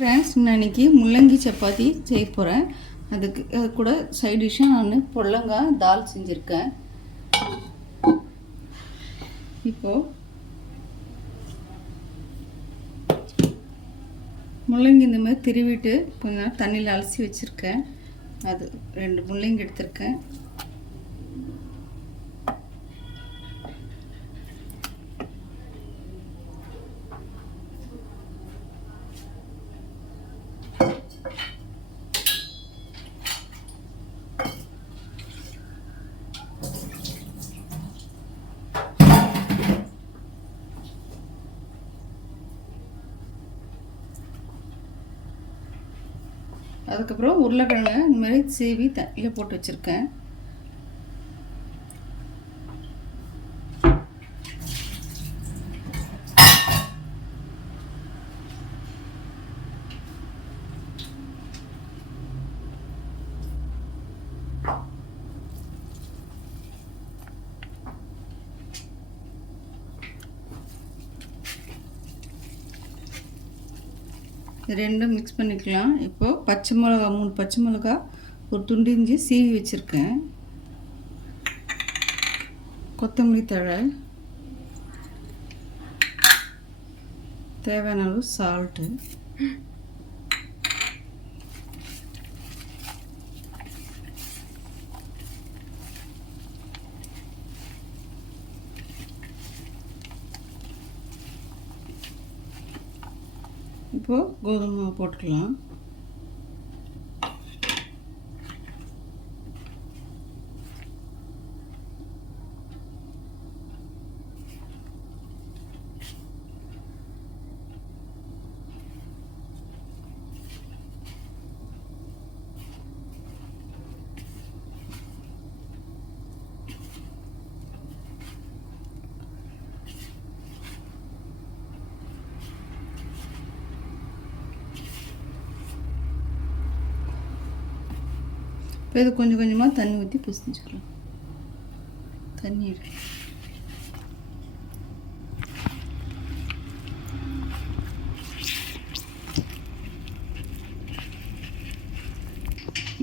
Friends, நான் இன்றைக்கி முள்ளங்கி சப்பாத்தி செய்ய போகிறேன். அது கூட சைட் டிஷ்ஷாக நான் பொடலங்காய் தால் செஞ்சுருக்கேன். இப்போது முள்ளங்கி இந்த மாதிரி திருவிட்டு கொஞ்ச நேரம் தண்ணியில் அலசி வச்சுருக்கேன். அது 2 முள்ளங்கி எடுத்திருக்கேன். அதுக்கப்புறம் உருளைக்கிழங்கு இந்த மாதிரி சீவி தண்ணியில் போட்டு வச்சுருக்கேன். ரெண்டும் மிக்ஸ் பண்ணிக்கலாம். இப்போது பச்சை மிளகா 3 பச்சை மிளகா, ஒரு துண்டு இஞ்சி சீவி வச்சுருக்கேன். கொத்தமல்லி தழை, தேவையான அளவு சால்ட்டு, இப்போது கோதுமை மாவு போட்டுக்கலாம். இப்போ இது கொஞ்சம் கொஞ்சமாக தண்ணி ஊற்றி பிசைஞ்சுக்கலாம். தண்ணி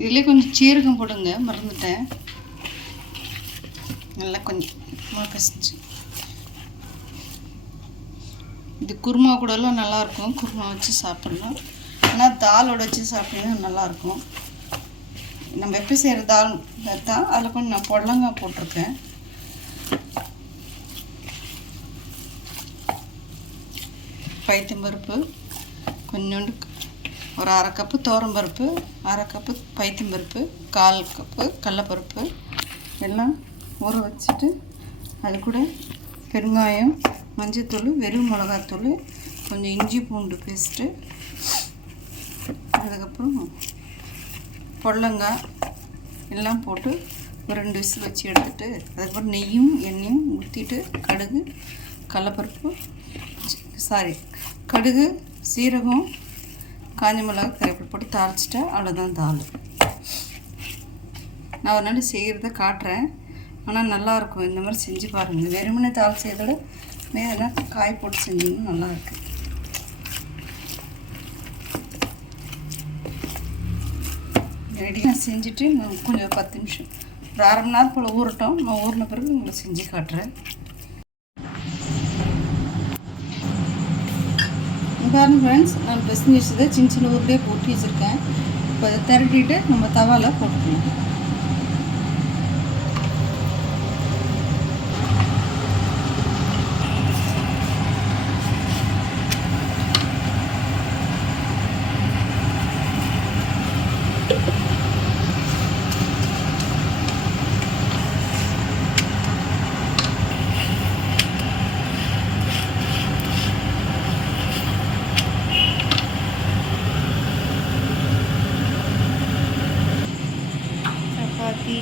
இதிலே கொஞ்சம் சீரகம் போடுங்க, மறந்துட்டேன். நல்லா கொஞ்சம் பிசைஞ்சு. இது குருமா கூடலாம் நல்லாயிருக்கும். குருமா வச்சு சாப்பிட்லாம். ஆனால் தாலோட வச்சு சாப்பிட்டீங்கன்னா நல்லாயிருக்கும். நம்ம எப்போ செய்கிற தால் தான் அதில் கொஞ்சம் நான் பொடலங்காய் போட்டிருக்கேன். பைத்தம்பருப்பு கொஞ்சோண்டு, ஒரு 1/2 கப்பு துவரம்பருப்பு, 1/2 கப்பு பைத்தம்பருப்பு, 1/4 கப்பு கடலப்பருப்பு எல்லாம் ஊற வச்சுட்டு, அது கூட பெருங்காயம், மஞ்சத்தூள், வெறும் மிளகாத்தூள், கொஞ்சம் இஞ்சி பூண்டு பேஸ்ட்டு, அதுக்கப்புறம் பொடலங்காய் எல்லாம் போட்டு ஒரு 2 விசில் வச்சு எடுத்துகிட்டு, அதுக்கப்புறம் நெய்யும் எண்ணெயும் ஊற்றிட்டு, கடுகு, சீரகம், காஞ்ச மிளகாய், கருவேப்பிலை போட்டு தாளிச்சிட்டா அவ்வளோதான் தால். நான் ஒரு நாள் செய்கிறத காட்டுறேன். ஆனால் நல்லாயிருக்கும். இந்த மாதிரி செஞ்சு பாருங்கள். வெறுமனே தால் செய்கிறத மேலே காய் போட்டு செஞ்சிங்கன்னா நல்லாயிருக்கு. ரெடியாக செஞ்சுட்டு கொஞ்சம் 10 நிமிஷம், ஒரு 1/2 மணி நேரம் போல் ஊறட்டும். நான் ஊறின பிறகு உங்களுக்கு செஞ்சு காட்டுறேன். பாருங்கள் ஃப்ரெண்ட்ஸ், நான் பிசைஞ்சு வச்சதை சின்ன சின்ன ஊர்லேயே போட்டு வச்சுருக்கேன். இப்போ அதை திரட்டிட்டு நம்ம தவாவில் போட்டுக்கலாம். சப்பாத்தி